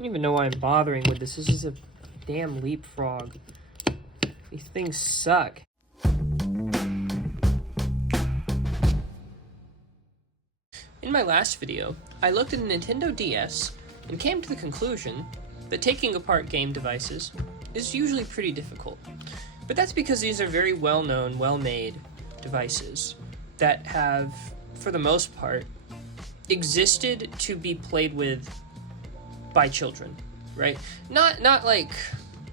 don't even know why I'm bothering with this. This is a damn Leapfrog. These things suck. In my last video, I looked at a Nintendo DS and came to the conclusion that taking apart game devices is usually pretty difficult. But that's because these are very well-known, well-made devices that have, for the most part, existed to be played with by children, right? Not like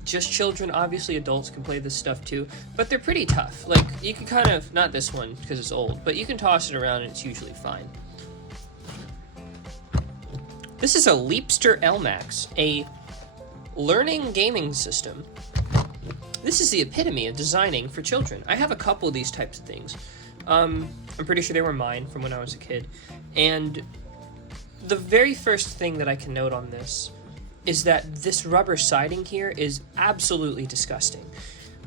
just children. Obviously adults can play this stuff too, but they're pretty tough. Like, you can kind of, not this one because it's old, but you can toss it around and it's usually fine. This is a Leapster LMAX, a learning gaming system. This is the epitome of designing for children. I have a couple of these types of things. I'm pretty sure they were mine from when I was a kid. And the very first thing that I can note on this is that this rubber siding here is absolutely disgusting.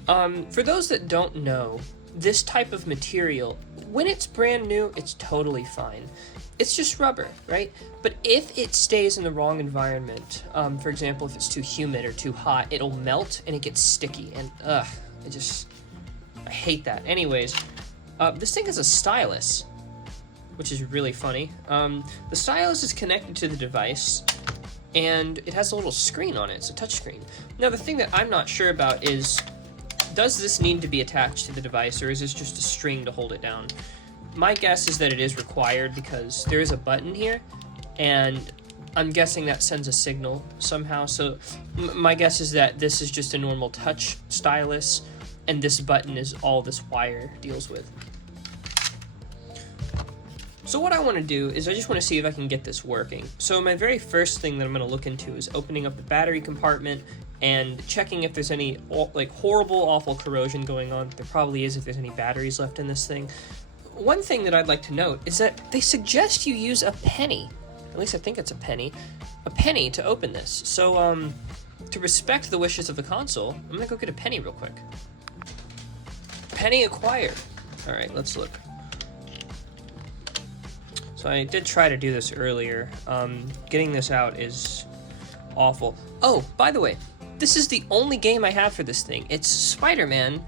For those that don't know, this type of material, when it's brand new, it's totally fine. It's just rubber, right? But if it stays in the wrong environment, for example, if it's too humid or too hot, it'll melt and it gets sticky, and I hate that. Anyways, this thing has a stylus, which is really funny. The stylus is connected to the device, and it has a little screen on it. It's a touch screen. Now, the thing that I'm not sure about is, does this need to be attached to the device, or is this just a string to hold it down? My guess is that it is required because there is a button here, and I'm guessing that sends a signal somehow. So my guess is that this is just a normal touch stylus, and this button is all this wire deals with. So what I want to do is I just want to see if I can get this working. So my very first thing that I'm going to look into is opening up the battery compartment and checking if there's any like horrible, awful corrosion going on. There probably is if there's any batteries left in this thing. One thing that I'd like to note is that they suggest you use a penny. At least I think it's a penny to open this. So to respect the wishes of the console, I'm gonna go get a penny real quick. Penny acquired. All right, let's look. So I did try to do this earlier. Getting this out is awful. Oh, by the way, this is the only game I have for this thing. It's Spiderman,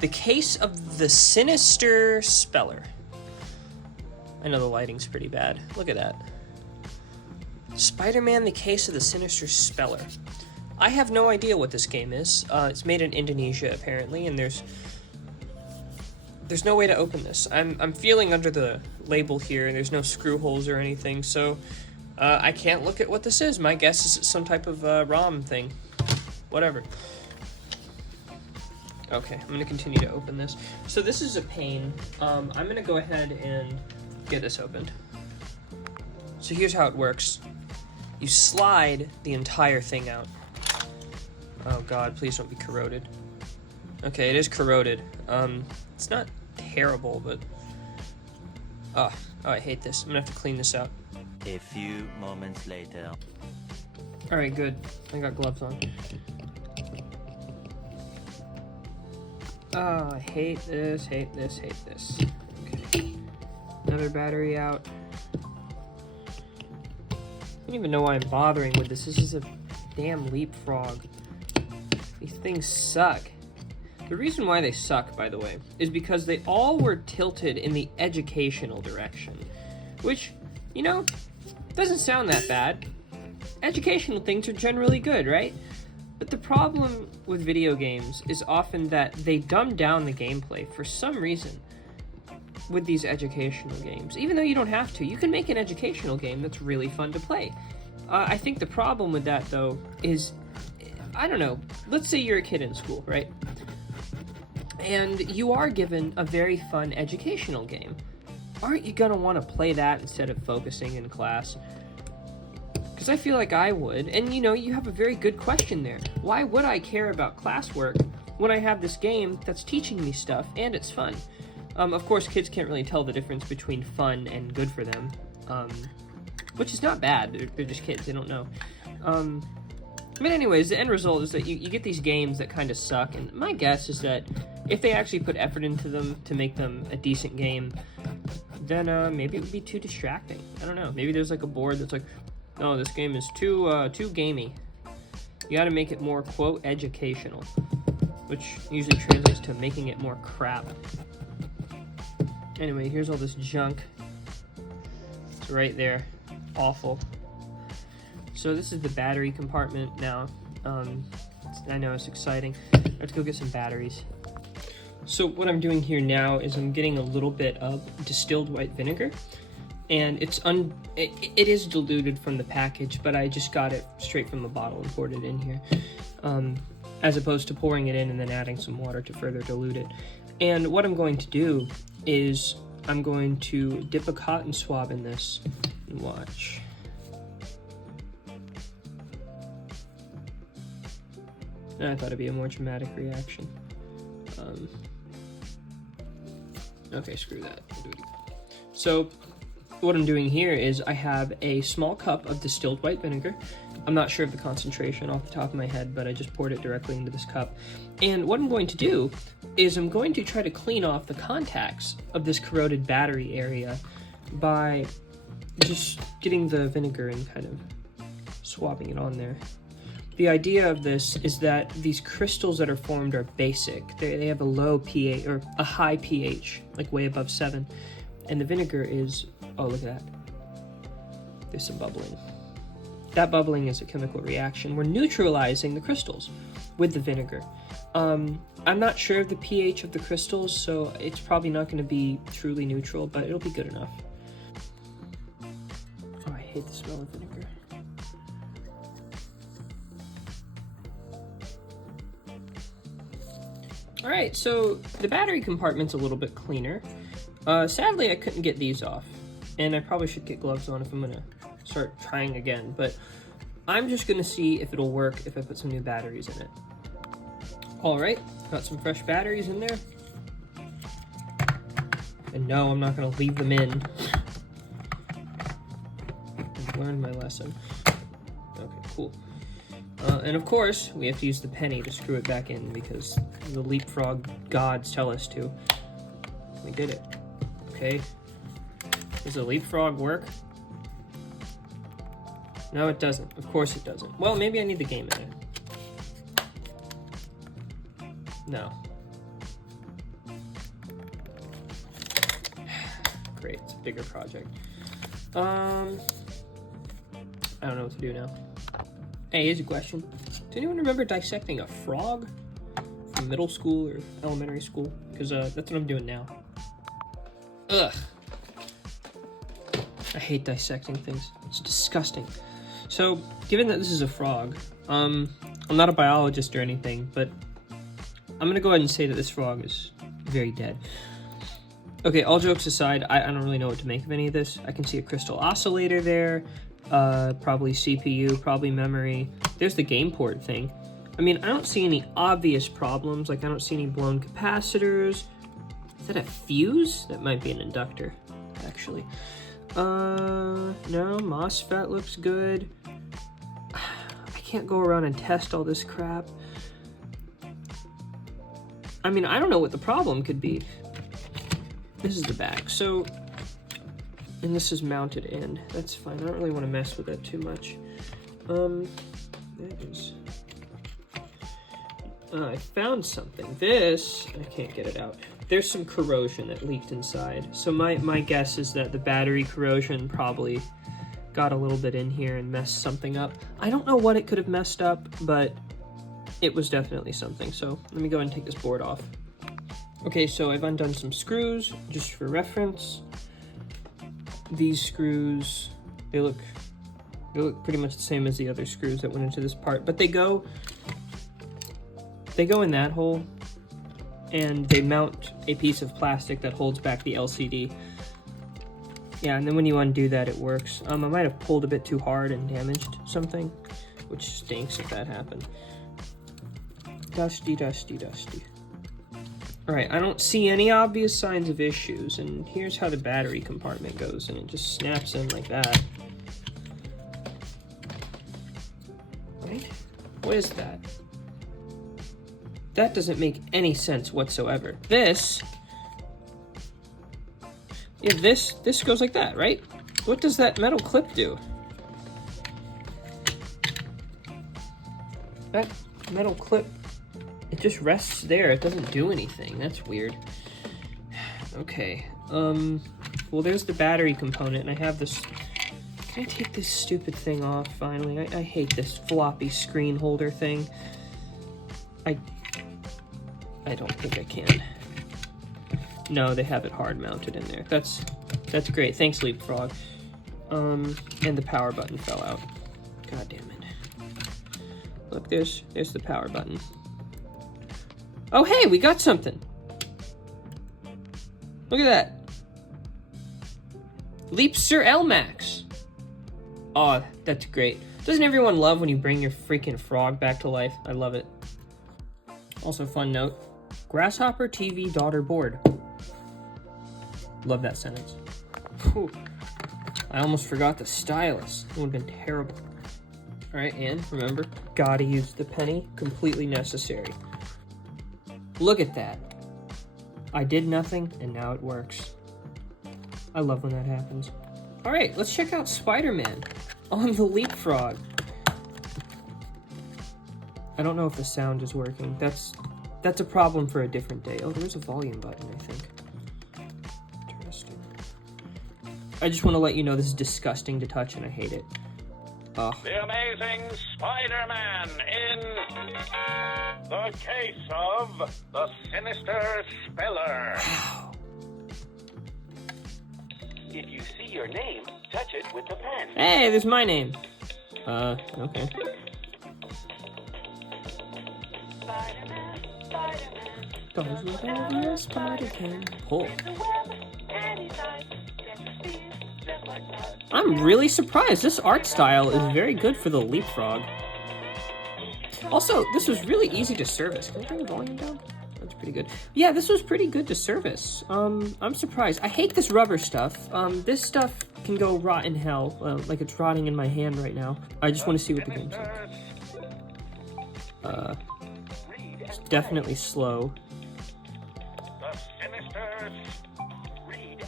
the Case of the Sinister Speller. I know the lighting's pretty bad. Look at that. Spiderman, the Case of the Sinister Speller. I have no idea what this game is. It's made in Indonesia, apparently, and there's no way to open this. I'm feeling under the label here, and there's no screw holes or anything, so I can't look at what this is. My guess is it's some type of ROM thing. Whatever. Okay, I'm gonna continue to open this. So this is a pain. I'm gonna go ahead and get this opened. So here's how it works. You slide the entire thing out. Oh god, please don't be corroded. Okay, it is corroded. It's not terrible, but oh, I hate this. I'm gonna have to clean this out. A few moments later. Alright, good. I got gloves on. Oh, I hate this, hate this, hate this. Okay. Another battery out. I don't even know why I'm bothering with this. This is a damn Leapfrog. These things suck. The reason why they suck, by the way, is because they all were tilted in the educational direction. Which, you know, doesn't sound that bad. Educational things are generally good, right? But the problem with video games is often that they dumb down the gameplay for some reason with these educational games. Even though you don't have to, you can make an educational game that's really fun to play. I think the problem with that, though, is, I don't know, let's say you're a kid in school, right? And you are given a very fun educational game. Aren't you gonna want to play that instead of focusing in class? Because I feel like I would, and you know, you have a very good question there. Why would I care about classwork when I have this game that's teaching me stuff and it's fun? Of course, kids can't really tell the difference between fun and good for them, which is not bad. They're just kids, they don't know. But anyways, the end result is that you get these games that kind of suck, and my guess is that if they actually put effort into them to make them a decent game, then maybe it would be too distracting. I don't know. Maybe there's like a board that's like, No, this game is too gamey. You gotta make it more, quote, educational, which usually translates to making it more crap. Anyway, here's all this junk. It's right there. Awful. So this is the battery compartment now. I know it's exciting. I have to go get some batteries. So what I'm doing here now is I'm getting a little bit of distilled white vinegar, and it is diluted from the package, but I just got it straight from the bottle and poured it in here, as opposed to pouring it in and then adding some water to further dilute it. And what I'm going to do is I'm going to dip a cotton swab in this and watch. I thought it'd be a more dramatic reaction. Okay, screw that. I'll do it again. So what I'm doing here is I have a small cup of distilled white vinegar. I'm not sure of the concentration off the top of my head, but I just poured it directly into this cup. And what I'm going to do is I'm going to try to clean off the contacts of this corroded battery area by just getting the vinegar and kind of swabbing it on there. The idea of this is that these crystals that are formed are basic. They have a low pH, or a high pH, like way above 7. And the vinegar is, oh, look at that. There's some bubbling. That bubbling is a chemical reaction. We're neutralizing the crystals with the vinegar. I'm not sure of the pH of the crystals, so it's probably not going to be truly neutral, but it'll be good enough. Oh, I hate the smell of vinegar. Alright, so the battery compartment's a little bit cleaner. Sadly, I couldn't get these off, and I probably should get gloves on if I'm gonna start trying again, but I'm just gonna see if it'll work if I put some new batteries in it. Alright, got some fresh batteries in there. And no, I'm not gonna leave them in. I've learned my lesson. Okay, cool. And of course, we have to use the penny to screw it back in because the Leapfrog gods tell us to. We did it. Okay. Does the Leapfrog work? No, it doesn't. Of course it doesn't. Well, maybe I need the game in it. No. Great, it's a bigger project. I don't know what to do now. Hey, here's a question. Does anyone remember dissecting a frog from middle school or elementary school? Because that's what I'm doing now. Ugh. I hate dissecting things. It's disgusting. So, given that this is a frog, I'm not a biologist or anything, but I'm gonna go ahead and say that this frog is very dead. Okay, all jokes aside, I don't really know what to make of any of this. I can see a crystal oscillator there, probably CPU, probably memory. There's the game port thing. I mean, I don't see any obvious problems, like I don't see any blown capacitors. Is that a fuse? That might be an inductor, actually. No, MOSFET looks good. I can't go around and test all this crap. I mean, I don't know what the problem could be. This is the back, so, and this is mounted in. That's fine, I don't really want to mess with that too much. That is, I found something. This, I can't get it out. There's some corrosion that leaked inside. So my guess is that the battery corrosion probably got a little bit in here and messed something up. I don't know what it could have messed up, but it was definitely something. So let me go ahead and take this board off. Okay, so I've undone some screws just for reference. These screws, they look pretty much the same as the other screws that went into this part, but they go in that hole, and they mount a piece of plastic that holds back the LCD. Yeah, and then when you undo that, it works. I might have pulled a bit too hard and damaged something, which stinks if that happened. Dusty, dusty, dusty. Alright, I don't see any obvious signs of issues, and here's how the battery compartment goes, and it just snaps in like that. Right? What is that? That doesn't make any sense whatsoever. This goes like that, right? What does that metal clip do? That metal clip, it just rests there. It doesn't do anything. That's weird. Okay. Well, there's the battery component, and I have this... Can I take this stupid thing off, finally? I hate this floppy screen holder thing. I don't think I can. No, they have it hard mounted in there. That's great. Thanks, Leapfrog. And the power button fell out. God damn it. Look, there's the power button. Oh, hey, we got something. Look at that. Leapster L-Max. Oh, that's great. Doesn't everyone love when you bring your freaking frog back to life? I love it. Also, fun note. Grasshopper TV daughter board. Love that sentence. Whew. I almost forgot the stylus. It would have been terrible. Alright, and remember, gotta use the penny. Completely necessary. Look at that. I did nothing, and now it works. I love when that happens. Alright, let's check out Spiderman on the Leapfrog. I don't know if the sound is working. That's a problem for a different day. Oh, there's a volume button, I think. Interesting. I just want to let you know this is disgusting to touch, and I hate it. Oh. The amazing Spider-Man in the case of the Sinister Speller. If you see your name, touch it with the pen. Hey, there's my name. Okay. Spider-Man, Spider-Man. Goes wherever your spider can pull. I'm really surprised. This art style is very good for the Leapfrog. Also, this was really easy to service. Can I turn the volume down? That's pretty good. Yeah, this was pretty good to service. I'm surprised. I hate this rubber stuff. This stuff can go rot in hell, like it's rotting in my hand right now. I just want to see what the game's like. It's definitely slow. The Sinisters. Read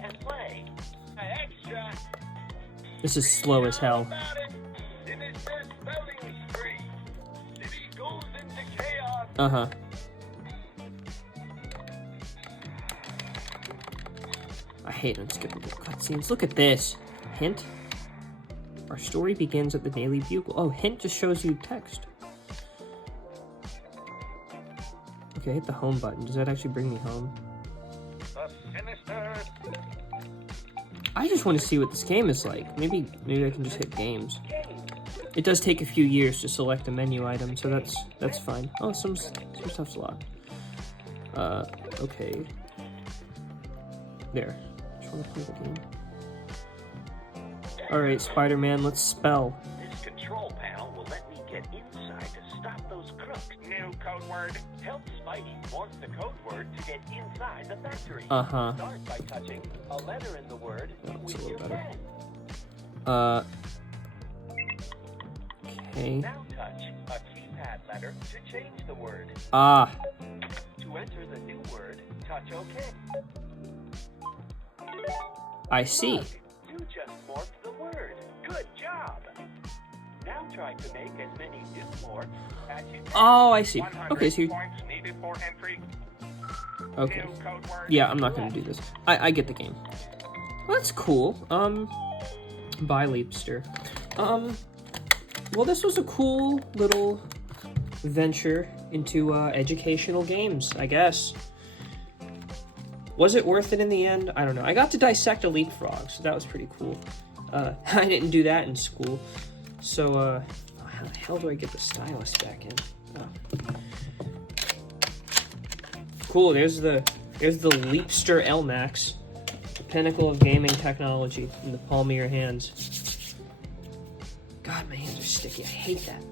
and play. Extra. This is slow as hell. Sinister spelling spree. City goes into chaos. Uh-huh. I hate unskippable cutscenes. Look at this. Hint. Our story begins at the Daily Bugle. Oh, hint just shows you text. Okay, hit the home button. Does that actually bring me home? The Sinister. I just want to see what this game is like. Maybe I can just hit games. It does take a few years to select a menu item, so that's fine. Oh, some stuff's locked. Okay. There. Just want to play the game. Alright, Spider-Man, let's spell. This control panel will let me get inside to stop those crooks. New code word. Help Spidey morph the code word to get inside the factory. Uh-huh. Start by touching a letter in the word That's a with your little better. pen. Okay. Now touch a keypad letter to change the word. Ah. To enter the new word, touch OK. I see. Look, you just morphed the word. Good job. Now try to make as many new morphs as you can. Oh, I see. Okay, so you... Points needed for entry. Okay. New code word. Yeah, I'm not gonna do this. I get the game. Well, that's cool. Bye, Leapster. Well, this was a cool little venture into educational games, I guess. Was it worth it in the end? I don't know. I got to dissect a Leapfrog, so that was pretty cool. I didn't do that in school. So, how the hell do I get the stylus back in? Oh. Cool, there's the Leapster L-Max. The pinnacle of gaming technology in the palm of your hands. God, my hands are sticky. I hate that.